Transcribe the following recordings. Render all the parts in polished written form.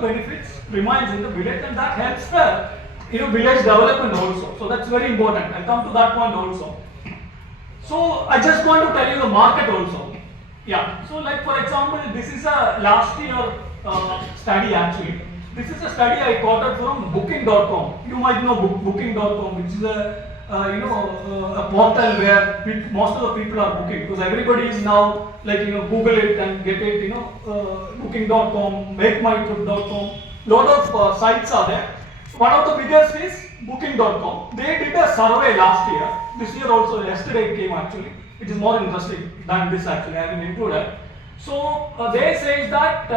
the benefits remains in the village, and that helps the village development also. So that's very important. I'll come to that point also. So I just want to tell you the market also. Yeah. So like for example, this is a last year study actually. This is a study I quoted from Booking.com. You might know Booking.com, which is a portal where most of the people are booking, because everybody is now like Google it and get it. Booking.com, MakeMyTrip.com. Lot of sites are there. One of the biggest is Booking.com. They did a survey last year. This year also, yesterday it came actually. It is more interesting than this actually. I haven't included. So they say that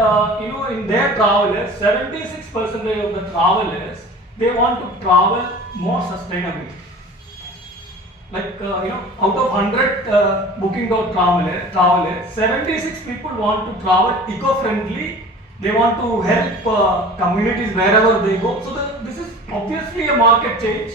in their travelers, 76% of the travelers, they want to travel more sustainably. Like out of 100 Booking.com travelers, 76 people want to travel eco-friendly. They want to help communities wherever they go. So this is obviously a market change.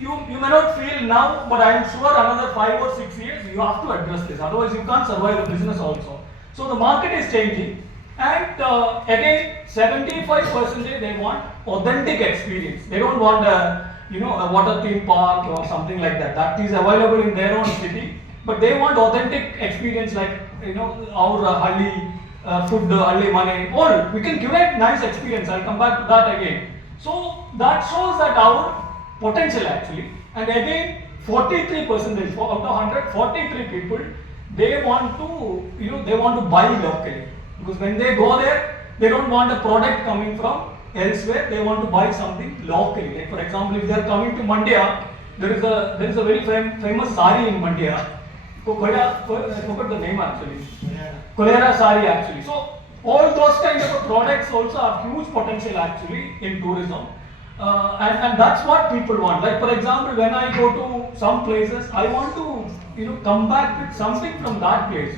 You may not feel now, but I am sure another 5 or 6 years you have to address this. Otherwise, you can't survive the business also. So the market is changing, and again, 75% they want authentic experience. They don't want a water theme park or something like that. That is available in their own city, but they want authentic experience like our Halli food, Halli money. All we can curate nice experience. I'll come back to that again. So that shows that our potential actually, and again 43% out of 100, 43 people. They want to buy locally, because when they go there, they don't want a product coming from elsewhere. They want to buy something locally. Like for example, if they are coming to Mandya, there is a very famous sari in Mandya. I forgot the name actually. Kolera sari actually. So all those kinds of products also have huge potential actually in tourism. And that's what people want. Like for example, when I go to some places, I want to come back with something from that place,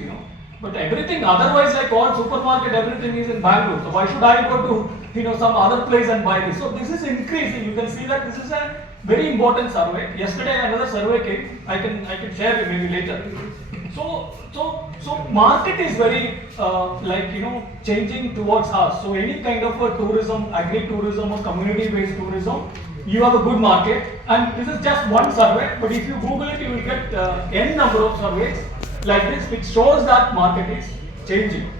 But everything otherwise, like all supermarket, everything is in Bangalore. So why should I go to some other place and buy this? So this is increasing. You can see that this is a very important survey. Yesterday another survey came. I can share it maybe later. So market is very changing towards us. So any kind of a tourism, agri-tourism or community-based tourism, you have a good market. And this is just one survey, but if you Google it, you will get n number of surveys like this, which shows that market is changing.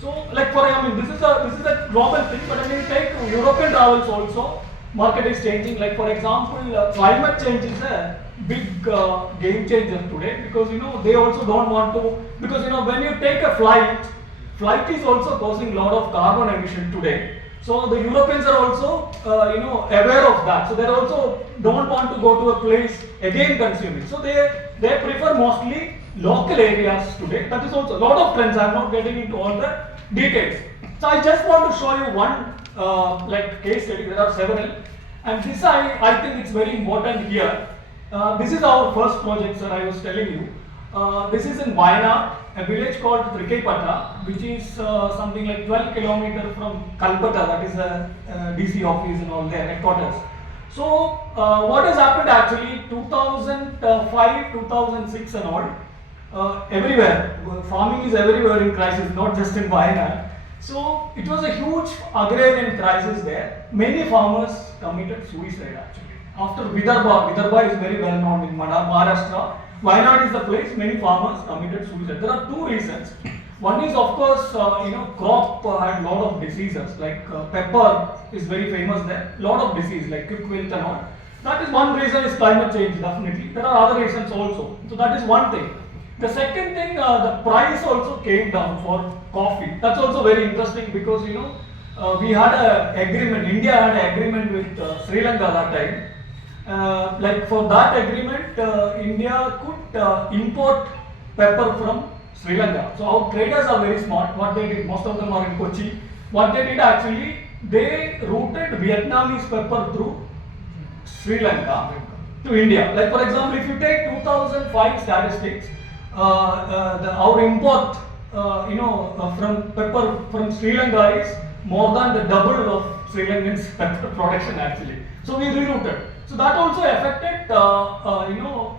So this is a global thing, but take European travels also, market is changing. Like for example, climate change is a big game changer today, because they also don't want to, because when you take a flight is also causing a lot of carbon emission today. So the Europeans are also aware of that. So they also don't want to go to a place again consuming. So they prefer mostly local areas today. That is also a lot of trends. I am not getting into all the details. So I just want to show you one case study. There are several, and this I think it's very important here. This is our first project, sir. I was telling you. This is in Wayanad, a village called Trikaipata, which is something like 12 kilometers from Calcutta. That is a DC office and all their headquarters. So what has happened actually, 2005, 2006 and all, everywhere, farming is everywhere in crisis, not just in Wayanad. So it was a huge agrarian crisis there. Many farmers committed suicide actually. After Vidarbha is very well known in Maharashtra. Wayanad is the place many farmers committed suicide. There are two reasons. One is of course, crop had lot of diseases, like pepper is very famous there. Lot of disease like quick wilt and all. That is one reason, is climate change definitely. There are other reasons also. So that is one thing. The second thing, the price also came down for coffee. That's also very interesting, because we had an agreement. India had an agreement with Sri Lanka that time. Like for that agreement, India could import pepper from Sri Lanka. So our traders are very smart. What they did, most of them are in Kochi. What they did actually, they routed Vietnamese pepper through Sri Lanka to India. Like for example, if you take 2005 statistics, our import, from pepper from Sri Lanka is more than the double of Sri Lankan's pepper production actually. So we rerouted. So that also affected,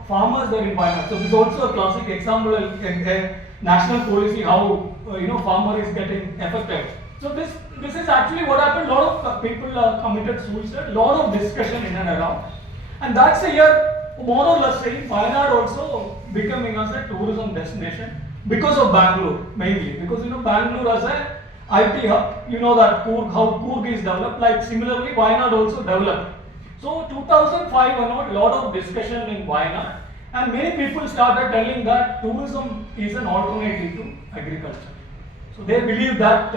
farmers there in Wayanad. So this is also a classic example, a national policy how farmer is getting affected. So this this is actually what happened. A lot of people committed suicide, a lot of discussion in and around. And that's a year, more or less saying, Wayanad also becoming as a tourism destination because of Bangalore mainly. Because Bangalore as a IT hub, that how Coorg is developed, like similarly Wayanad also developed. So 2005 a lot of discussion in Wayanad, and many people started telling that tourism is an alternative to agriculture. So they believe that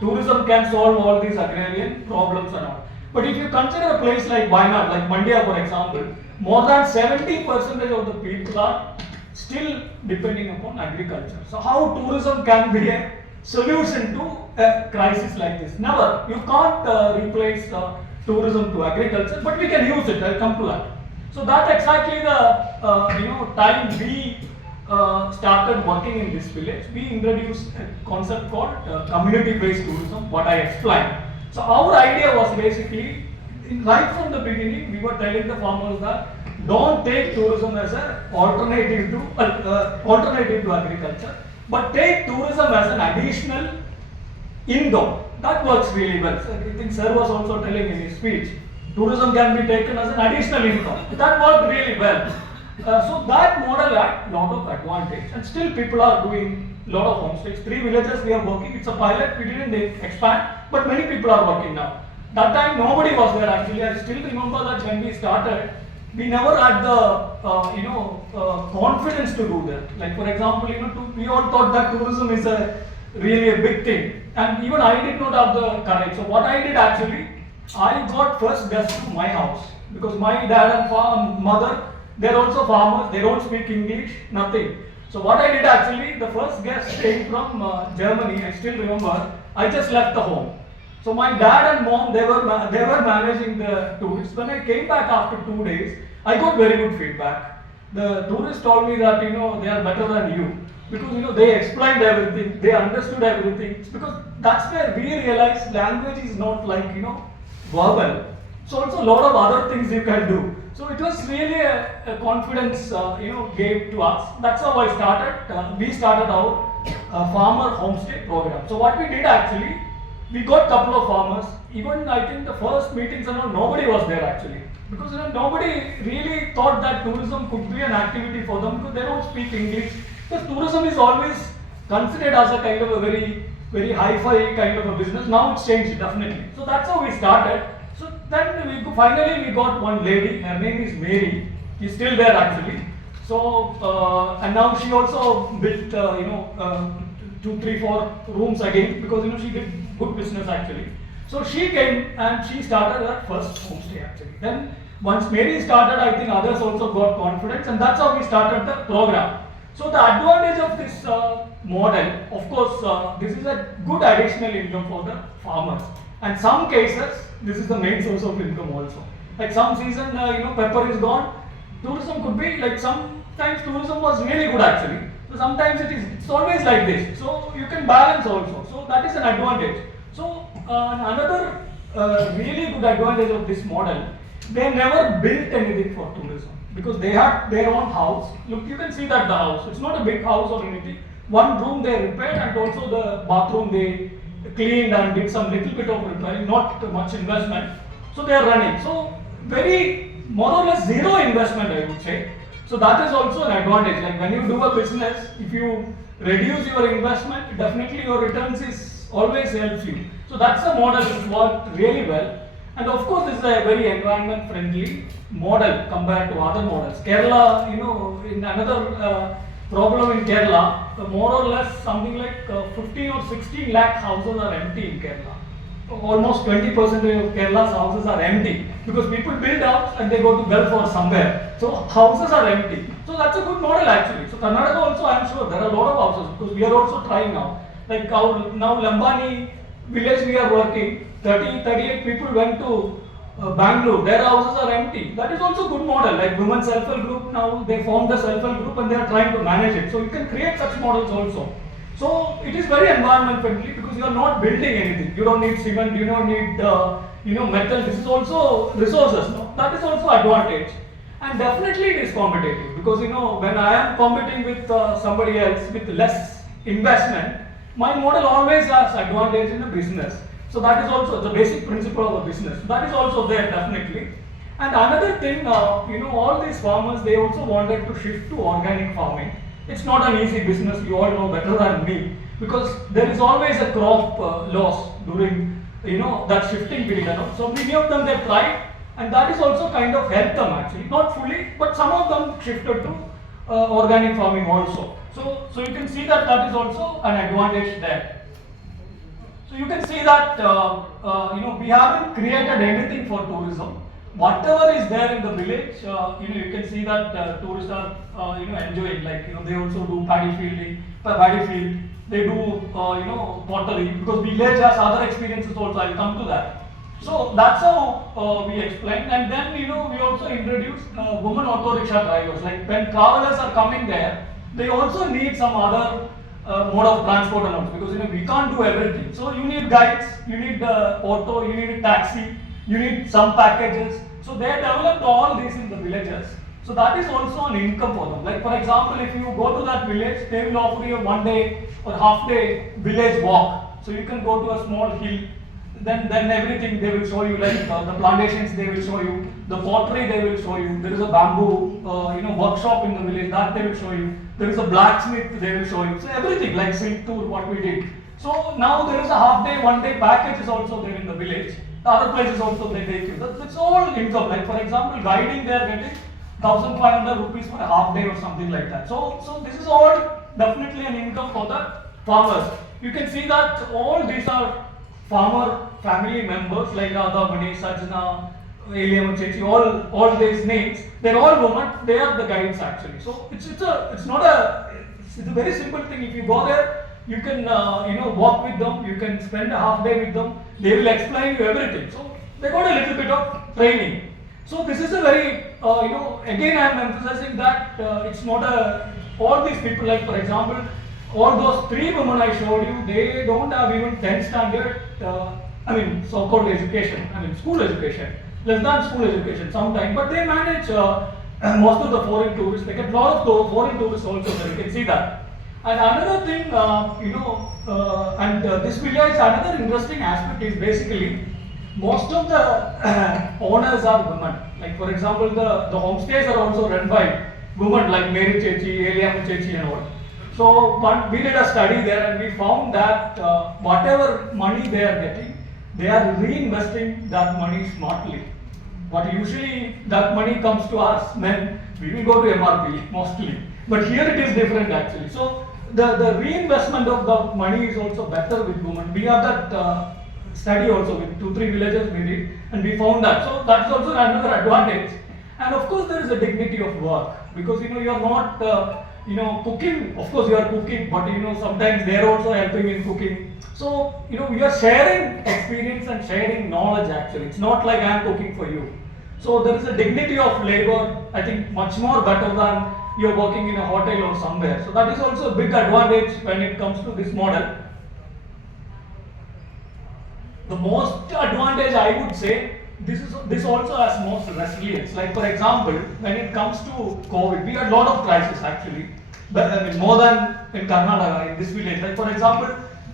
tourism can solve all these agrarian problems and all. But if you consider a place like Wayanad, like Mandya for example, more than 70% of the people are still depending upon agriculture. So how tourism can be a solution to a crisis like this? Never. You can't replace tourism to agriculture, but we can use it. I'll come to that. So that's exactly the time we started working in this village. We introduced a concept called community-based tourism, what I explained. So our idea was basically, right from the beginning, we were telling the farmers that don't take tourism as an alternative to agriculture, but take tourism as an additional income. That works really well. So I think Sir was also telling in his speech, tourism can be taken as an additional income. That worked really well. So that model had a lot of advantage, and still people are doing a lot of homestays. 3 villages we are working. It's a pilot. We didn't expand, but many people are working now. That time nobody was there actually. I still remember that when we started, we never had the confidence to do that. Like for example, we all thought that tourism is really a big thing, and even I did not have the courage. So what I did actually, I got first guests to my house because my dad and mother, they're also farmers. They don't speak English, nothing. So what I did actually, the first guest came from Germany. I still remember. I just left the home. So my dad and mom, they were managing the tourists. When I came back after 2 days, I got very good feedback. The tourists told me that they are better than you because they explained everything, they understood everything. It's because that's where we realized language is not like verbal. So also a lot of other things you can do. So it was really a confidence gave to us. That's how I started. We started our farmer homestay program. So what we did actually, we got a couple of farmers. Even I think the first meetings nobody was there actually. Because nobody really thought that tourism could be an activity for them because they don't speak English. Because tourism is always considered as a kind of a very, very hi-fi kind of a business. Now it's changed definitely. So that's how we started. So then finally we got one lady. Her name is Mary. She's still there actually. So and now she also built 2, 3, 4 rooms again because she did good business actually. So she came and she started her first homestay actually. Then once Mary started, I think others also got confidence, and that's how we started the program. So the advantage of this model, of course, this is a good additional income for the farmers. And some cases, this is the main source of income also. Like some season, pepper is gone. Tourism could be like sometimes tourism was really good actually. So sometimes it's always like this. So you can balance also. So that is an advantage. So another really good advantage of this model, they never built anything for tourism because they had their own house. Look, you can see that the house. It's not a big house or anything. One room they repaired, and also the bathroom they cleaned and did some little bit of repairing, not much investment. So they are running. So very more or less zero investment, I would say. So that is also an advantage. Like when you do a business, if you reduce your investment, definitely your returns is always helps you. So that's a model which worked really well. And of course, this is a very environment friendly model compared to other models. Kerala, in another problem in Kerala, more or less something like 15 or 16 lakh houses are empty in Kerala. Almost 20% of Kerala's houses are empty because people build house and they go to Gulf or somewhere. So houses are empty. So that's a good model actually. So Karnataka also, I am sure there are a lot of houses because we are also trying now. Like our now Lambani village we are working. 38 people went to Bangalore. Their houses are empty. That is also good model. Like women self-help group, now they formed a self-help group and they are trying to manage it. So you can create such models also. So it is very environment friendly because you are not building anything. You don't need cement. You don't need metal. This is also resources. No? That is also advantage. And definitely it is competitive because when I am competing with somebody else with less investment, my model always has advantage in the business. So that is also the basic principle of a business. That is also there definitely. And another thing, all these farmers, they also wanted to shift to organic farming. It's not an easy business, you all know better than me, because there is always a crop loss during, that shifting period. So many of them, they tried, and that is also kind of helped them actually, not fully, but some of them shifted to organic farming also. So you can see that that is also an advantage there. So you can see that we haven't created anything for tourism. Whatever is there in the village, you can see that tourists are enjoying. Like they also do paddy field. They do pottery, because village has other experiences also. I'll come to that. So that's how we explained. And then we also introduced women auto rickshaw drivers. Like when travelers are coming there, they also need some other mode of transport and all, because we can't do everything. So you need guides, you need auto, you need a taxi, you need some packages. So they developed all these in the villages. So that is also an income for them. Like for example, if you go to that village, they will offer you a 1 day or half day village walk. So you can go to a small hill. Then everything they will show you, like the plantations they will show you, the pottery they will show you. There is a bamboo workshop in the village that they will show you. There is a blacksmith they will show you. So everything like silk tour what we did. So now there is a half day, 1 day package is also there in the village. The other places also they take you. That's all income. Like for example, guiding they are getting 1,500 rupees for a half day or something like that. So this is all definitely an income for the farmers. You can see that all these are farmer family members like Radha, Mani, Sajna, Eliam, Chechi, all these names. They're all women. They are the guides actually. So it's a very simple thing. If you go there, you can walk with them. You can spend a half day with them. They will explain you everything. So they got a little bit of training. So this is a very again I am emphasizing that it's not all these people, like for example, all those 3 women I showed you, they don't have even 10th standard, so-called education, school education, less than school education sometimes, but they manage most of the foreign tourists. They get a lot of those foreign tourists also there, you can see that. And another thing, this village, another interesting aspect is basically, most of the owners are women. Like for example, the homestays are also run by women like Mary Chechi, Eliam Chechi and all. So we did a study there and we found that whatever money they are getting, they are reinvesting that money smartly. But usually that money comes to us men, we will go to MRP mostly. But here it is different actually. So the reinvestment of the money is also better with women. We have that study also with 2-3 villages we did, and we found that. So that's also another advantage. And of course there is a dignity of work, because you are not cooking. Of course you are cooking, but sometimes they are also helping in cooking. So we are sharing experience and sharing knowledge actually. It's not like I am cooking for you. So there is a dignity of labor, I think much more better than you are working in a hotel or somewhere. So that is also a big advantage when it comes to this model. The most advantage I would say, this also has most resilience. Like for example, when it comes to COVID, we had a lot of crisis actually. But more than in Karnataka, in this village. Like for example,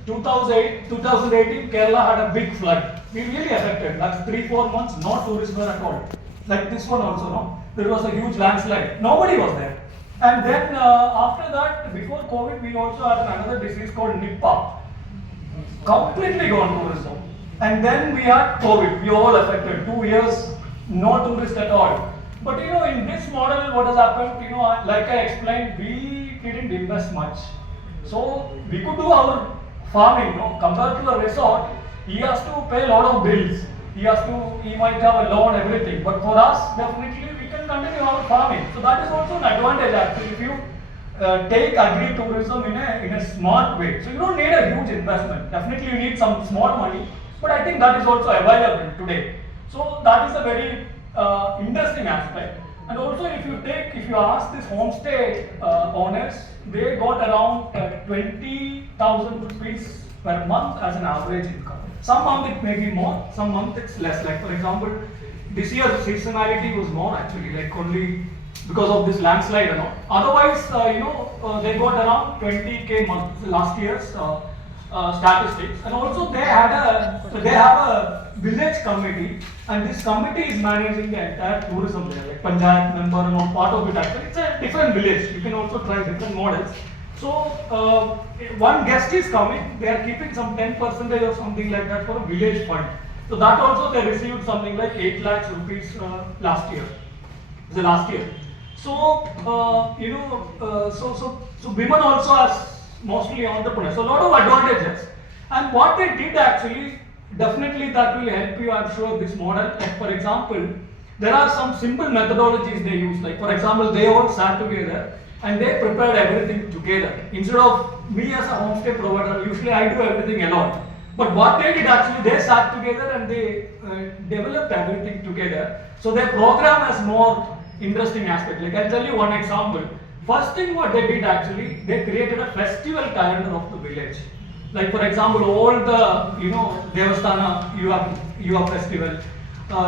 2018, Kerala had a big flood. We really affected. That's 3-4 months, no tourists were at all. Like this one also, no. There was a huge landslide. Nobody was there. And then after that, before COVID, we also had another disease called Nipah. Completely gone tourism. And then we had COVID. We all affected. 2 years, no tourists at all. But in this model, what has happened? Like I explained, we didn't invest much. So we could do our farming. Compared to a resort, he has to pay a lot of bills. He might have a loan, everything. But for us, definitely we can continue our farming. So that is also an advantage actually. If you take agri-tourism in a smart way. So you don't need a huge investment. Definitely you need some small money. But I think that is also available today. So that is a very interesting aspect. And also if you ask this homestay owners, they got around 20,000 rupees per month as an average income. Some month it may be more, some month it's less. Like for example, this year seasonality was more actually, like only because of this landslide and all. Otherwise, they got around 20k month last year's statistics, and also they have a village committee, and this committee is managing the entire tourism there, like panchayat member and all part of it actually. It's a different village. You can also try different models. So one guest is coming, they are keeping some 10% or something like that for a village fund. So that also they received something like 8 lakhs rupees last year. The last year. So so women also has mostly entrepreneurs. So a lot of advantages. And what they did actually, definitely that will help you, I'm sure, this model. Like for example, there are some simple methodologies they use. Like for example, they all sat together and they prepared everything together. Instead of me as a homestay provider, usually I do everything alone. But what they did actually, they sat together and they developed everything together. So their program has more interesting aspect. Like I'll tell you one example. First thing what they did actually, they created a festival calendar of the village. Like for example, all the Devasthana, you have festival.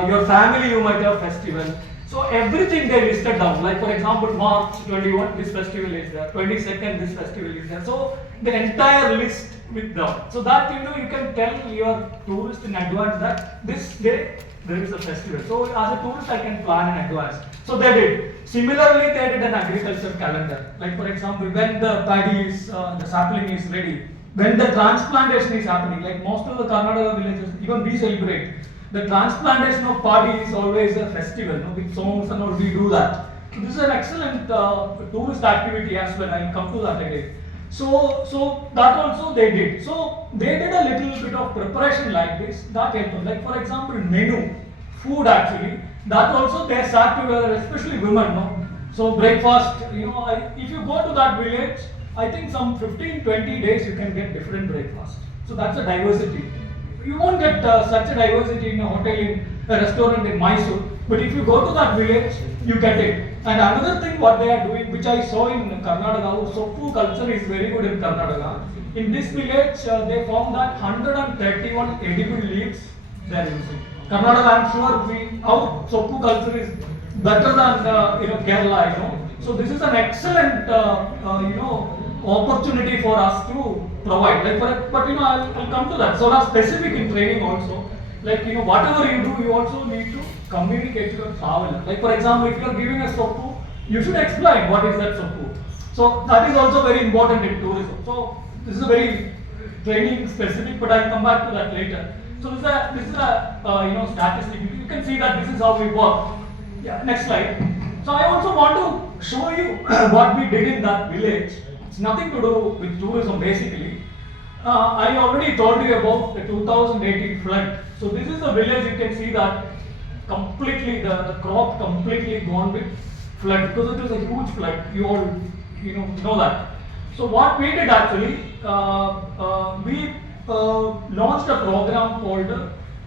Your family, you might have festival. So everything they listed down. Like for example, March 21, this festival is there. 22nd, this festival is there. So the entire list with them. So that you can tell your tourist in advance that this day there is a festival. So as a tourist, I can plan in advance. So they did. Similarly, they did an agriculture calendar. Like for example, when the paddy is, the sapling is ready, when the transplantation is happening, like most of the Karnataka villages, even we celebrate. The transplantation of paddy is always a festival, with songs and all, we do that. So this is an excellent tourist activity as well. I'll come to that again. So that also they did. So they did a little bit of preparation like this. That helped. Like for example, menu, food actually. That also they sat together, especially women. No? So breakfast. If you go to that village, I think some 15-20 days you can get different breakfast. So that's a diversity. You won't get such a diversity in a hotel, in a restaurant in Mysore. But if you go to that village, you get it. And another thing what they are doing, which I saw in Karnataka, Soppu culture is very good in Karnataka. In this village, they found that 131 edible leaves they are using. Karnataka, I'm sure our Soppu culture is better than Kerala. So this is an excellent opportunity for us to provide. But I'll come to that. So that's specific in training also. Like whatever you do, you also need to communicate to your traveler. Like for example, if you are giving a soppu, you should explain what is that soppu. So that is also very important in tourism. So this is a very training specific, but I'll come back to that later. So this is a statistic. You can see that this is how we work. Yeah, next slide. So I also want to show you what we did in that village. It's nothing to do with tourism basically. I already told you about the 2018 flood. So this is a village. You can see that completely the crop completely gone with flood because it was a huge flood. You all know that. So what we did actually, we launched a program called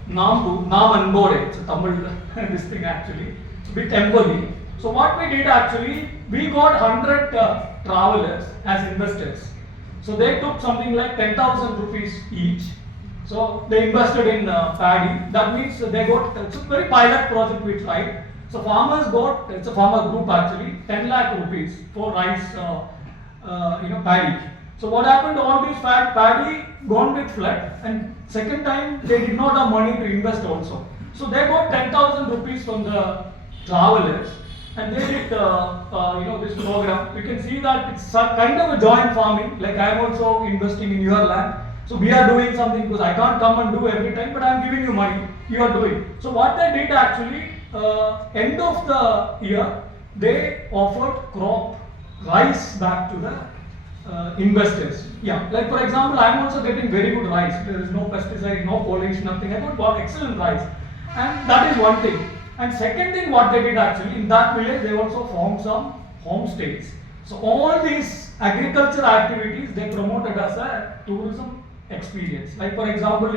Nam Anbode. It's a Tamil this thing actually with empathy. So what we did actually, we got 100 travelers as investors. So they took something like 10,000 rupees each. So they invested in paddy. That means they got, it's a very pilot project we tried. So farmers got, it's a farmer group actually, 10 lakh rupees for rice, paddy. So what happened to all these paddy gone with flood, and second time they did not have money to invest also. So they got 10,000 rupees from the travelers. And they did, this program. You can see that it's kind of a joint farming. Like I am also investing in your land. So we are doing something because I can't come and do every time, but I am giving you money. You are doing. So what they did actually, end of the year, they offered crop rice back to the investors. Yeah. Like for example, I am also getting very good rice. There is no pesticide, no polish, nothing. I got excellent rice, and that is one thing. And second thing what they did actually, in that village they also formed some homestays. So all these agriculture activities they promoted as a tourism experience. Like for example,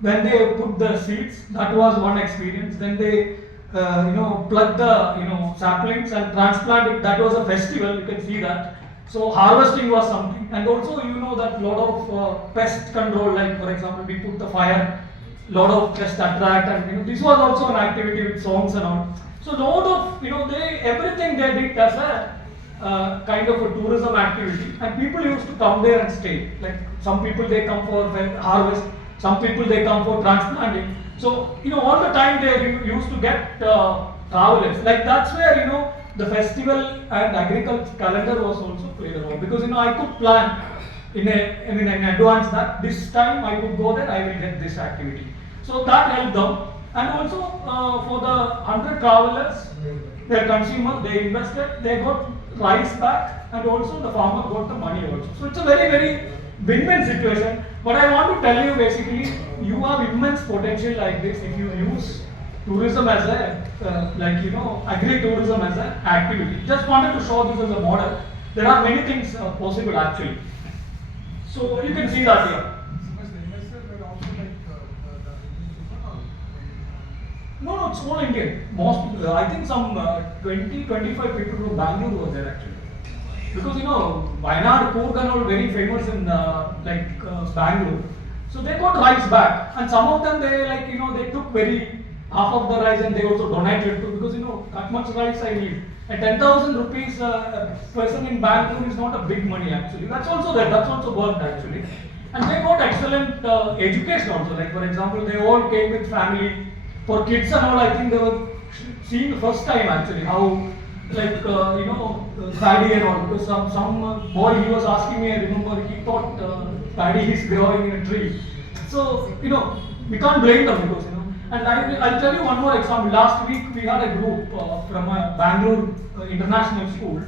when they put the seeds, that was one experience. Then they plug the saplings and transplant it. That was a festival. You can see that. So harvesting was something, and also that lot of pest control. Like for example, we put the fire. Lot of pest attract, and this was also an activity with songs and all. So lot of everything they did as a kind of a tourism activity, and people used to come there and stay. Like some people they come for harvest, some people they come for transplanting. So all the time they used to get travelers. Like that's where the festival and agriculture calendar was also played a role, because I could plan in advance that this time I could go there, I will get this activity. So that helped them, and also for the 100 travelers, their consumer, they invested, they got rice back, and also the farmer got the money also. So it's a very, very win-win situation. But I want to tell you, basically, you have immense potential like this if you use tourism as a, agri-tourism as an activity. Just wanted to show this as a model. There are many things possible actually. So you can see that here. No, it's all Indian. Most, I think some 20-25 people from Bangalore were there actually. Because Wayanad, Coorg and all very famous in Bangalore. So they got rice back, and some of them they took very half of the rice and they also donated to, because that much rice I need. And 10,000 rupees a person in Bangalore is not a big money actually. That's also there. That's also worked actually. And they got excellent education also. Like for example, they all came with family. For kids and all, I think they were seeing the first time actually how paddy and all, because some boy, he was asking me, I remember, he thought paddy is growing in a tree. So we can't blame them, because and I'll tell you one more example. Last week we had a group from a Bangalore international school.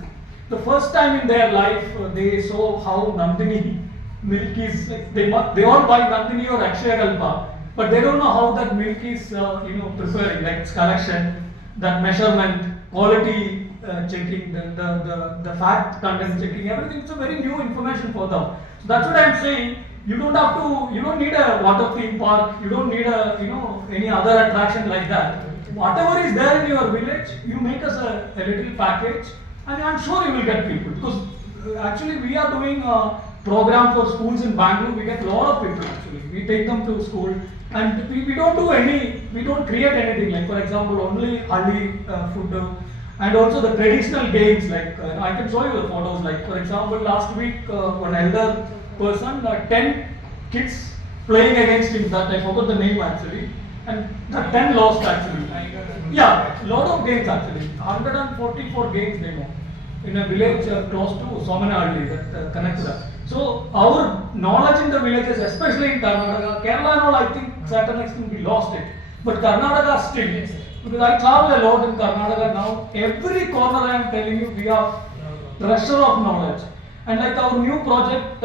The first time in their life they saw how Nandini milk is, they all buy Nandini or Akshayakalpa, but they don't know how that milk is preparing, like its collection, that measurement, quality checking, the fat content checking, everything. It's a very new information for them. So that's what I'm saying. You don't need a water theme park, you don't need any other attraction like that. Whatever is there in your village, you make us a little package, and I'm sure you will get people. Because actually we are doing a program for schools in Bangalore. We get a lot of people actually. We take them to school, and we don't create anything. Like for example, only Halli food, and also the traditional games. Like I can show you the photos. Like for example, last week one elder person, 10 kids playing against him, that I forgot the name actually, and the 10 lost actually. Yeah, lot of games actually, 144 games they won in a village close to Somanhalli that connects us. So our knowledge in the villages, especially in Karnataka, Kerala and all, I think certain extent we lost it, but Karnataka still, because I travel a lot in Karnataka now, every corner I am telling you, we have treasure of knowledge. And like our new project,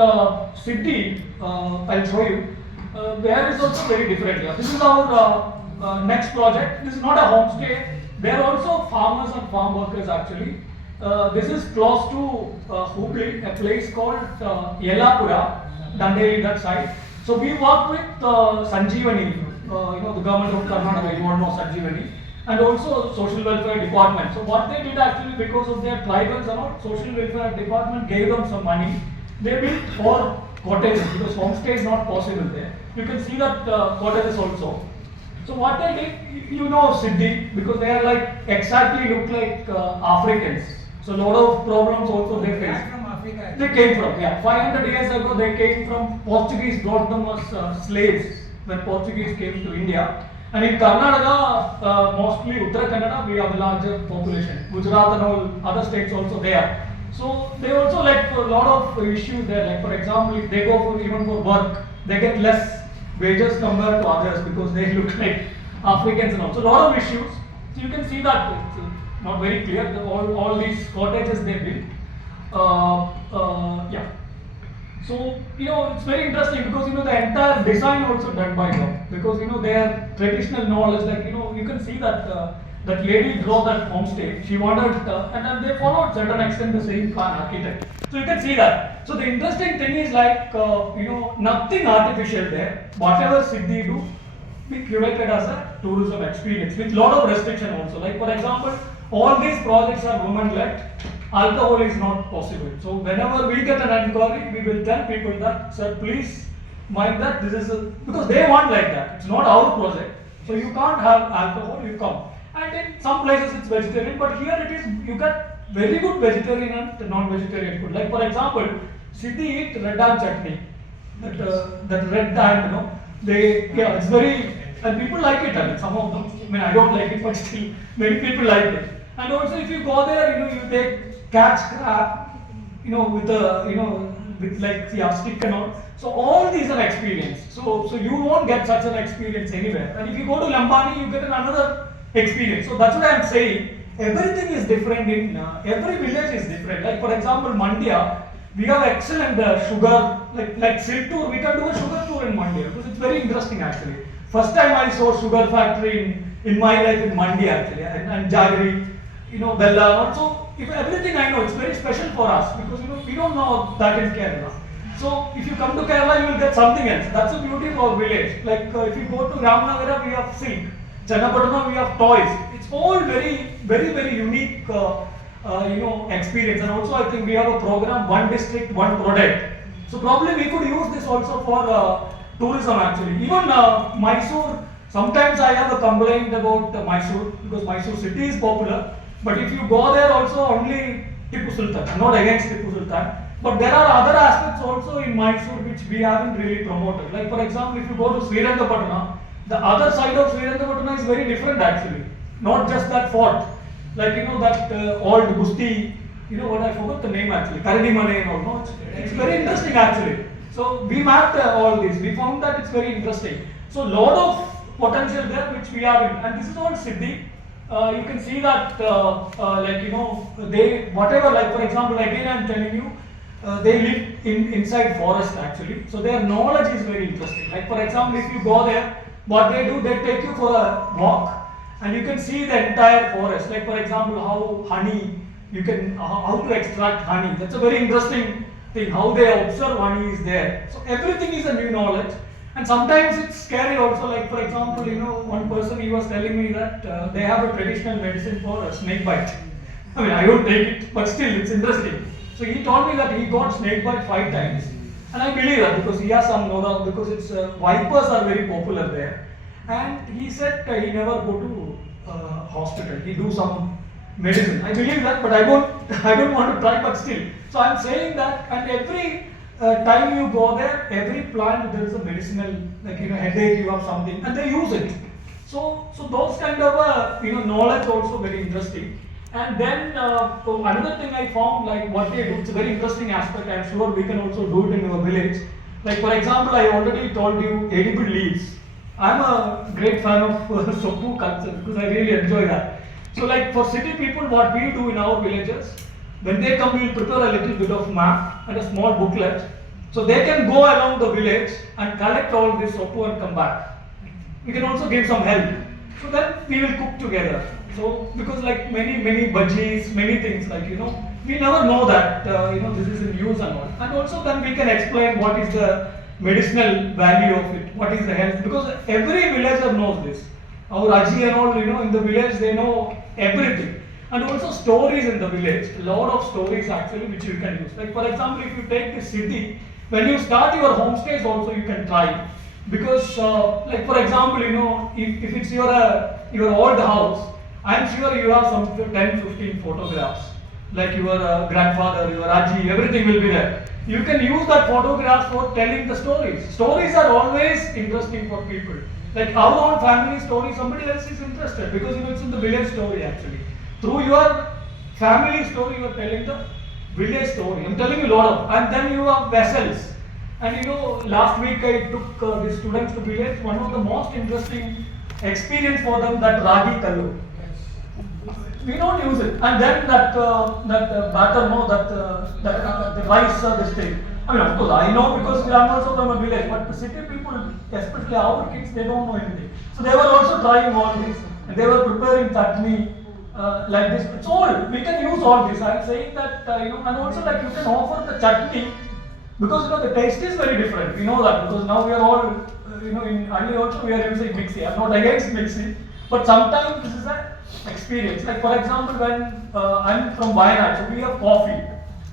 City, I'll show you, where is also very different here. This is our next project. This is not a homestay. They are also farmers and farm workers actually. This is close to Hubli, a place called Yellapura, Dandeli, that side. So we work with Sanjeevani, the government of Karnataka, you all know Sanjeevani, and also social welfare department. So what they did actually, because of their tribals and all, social welfare department gave them some money. They built 4 cottages, because homestay is not possible there. You can see that cottages also. So what they did, Siddhi, because they are like exactly look like Africans. So a lot of problems also they face. From Africa. They came from, 500 years ago they came from, Portuguese brought them as slaves when Portuguese came to India. And in Karnataka, mostly Uttara Kannada, we have a larger population. Gujarat and all other states also there. So they also a lot of issues there. Like for example, if they go for even for work, they get less wages compared to others because they look like Africans and all. So a lot of issues. So you can see that it's not very clear. All these cottages they built. So it's very interesting because the entire design also done by them, because their traditional knowledge, like you can see that that lady draw that homestay. She wanted and then they followed certain extent the same plan architect. So you can see that. So the interesting thing is like nothing artificial there. Whatever Siddhi do, we curated as a tourism experience with lot of restriction also. Like for example, all these projects are women led. Alcohol is not possible. So whenever we get an inquiry, we will tell people that, sir, please mind that this is because they want like that. It's not our project. So you can't have alcohol, you come. And in some places it's vegetarian, but here it is, you get very good vegetarian and non-vegetarian food. Like for example, city eat red and chutney. That red and it's very, and people like it. I mean, some of them. I mean, I don't like it, but still many people like it. And also, if you go there, you take catch crab, with a with like stick and all. So all these are experience. So you won't get such an experience anywhere. And if you go to Lambani, you get another experience. So that's what I am saying. Everything is different in every village is different. Like for example, Mandya, we have excellent sugar, like silk tour. We can do a sugar tour in Mandya because it's very interesting actually. First time I saw sugar factory in my life in Mandya actually, and Jaggery, Bella. Also, if everything I know, it's very special for us because we don't know that in Kerala. So if you come to Kerala, you will get something else. That's the beauty of our village. Like if you go to Ramanagara, we have silk. Channapatna, we have toys. It's all very, very, very unique, experience. And also, I think we have a program, one district, one product. So probably we could use this also for tourism actually. Even Mysore, sometimes I have a complaint about Mysore because Mysore city is popular. But if you go there also only Tipu Sultan. I'm not against Tipu Sultan. But there are other aspects also in Mysore which we haven't really promoted. Like for example, if you go to Srirangapatna, the other side of Srirangapatna is very different actually. Not just that fort. Like that old Gusti, I forgot the name actually, Karanimane and all. No, it's very interesting actually. So we mapped all this. We found that it's very interesting. So lot of potential there which we have in, and this is all city. You can see that they whatever, like for example, again I'm telling you, they live inside forest actually. So their knowledge is very interesting. Like for example, if you go there, what they do, they take you for a walk and you can see the entire forest. Like for example, how honey, how to extract honey. That's a very interesting thing, how they observe honey is there. So everything is a new knowledge. And sometimes it's scary also. Like for example, one person, he was telling me that they have a traditional medicine for a snake bite. I mean, I don't take it, but still it's interesting. So he told me that he got snake bite 5 times. And I believe that because he has some know-how, because it's vipers are very popular there. And he said he never go to hospital. He do some medicine. I believe that, but I don't want to try, but still. So I'm saying that, and every time you go there, every plant there is a medicinal, like headache, you have something, and they use it. So those kind of knowledge also very interesting. And then another thing I found, like what they do, it's a very interesting aspect. I'm sure we can also do it in our village. Like for example, I already told you edible leaves. I'm a great fan of Soppu culture because I really enjoy that. So like for city people, what we do in our villages, when they come, we will prepare a little bit of map and a small booklet. So they can go around the village and collect all this Soppu and come back. We can also give some help. So then we will cook together. So because like many bhajis, many things like we never know that this is in use and all. And also then we can explain what is the medicinal value of it, what is the health, because every villager knows this. Our Aji and all, in the village they know everything. And also stories in the village, a lot of stories actually which you can use. Like for example, if you take the city, when you start your homestays also you can try. Because like for example, if it's your old house, I'm sure you have some 10-15 photographs, like your grandfather, your Aji, everything will be there. You can use that photographs for telling the stories. Stories are always interesting for people. Like our own family story, somebody else is interested because it's in the village story actually. Through your family story, you are telling the village story. I'm telling you a lot of, and then you have vessels. And last week I took the students to village. One of the most interesting experience for them, that ragi kallu. We don't use it, and then that batter, the rice, this thing. I mean, of course, I know because I'm also from a village, but the city people, especially our kids, they don't know anything. So they were also trying all this, and they were preparing chutney like this. It's all, we can use all this. I'm saying that, and also like you can offer the chutney, because the taste is very different. We know that because now we are all, in earlier also we are using mixie. I'm not against mixie, but sometimes this is an experience. Like for example, when I'm from Wayanad, so we have coffee.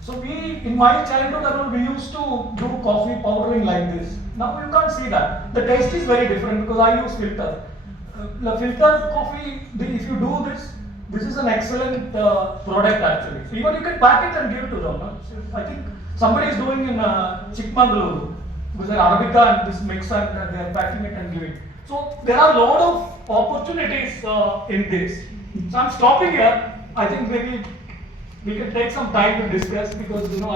So in my childhood, we used to do coffee powdering like this. Now you can't see that. The taste is very different because I use filter. The filter coffee, if you do this, This is an excellent product actually. So even you can pack it and give it to them. No? So I think somebody is doing in Chikmagaluru with an Arabica and this mix and they are packing it and giving. So there are a lot of opportunities in this. So I'm stopping here. I think maybe we can take some time to discuss because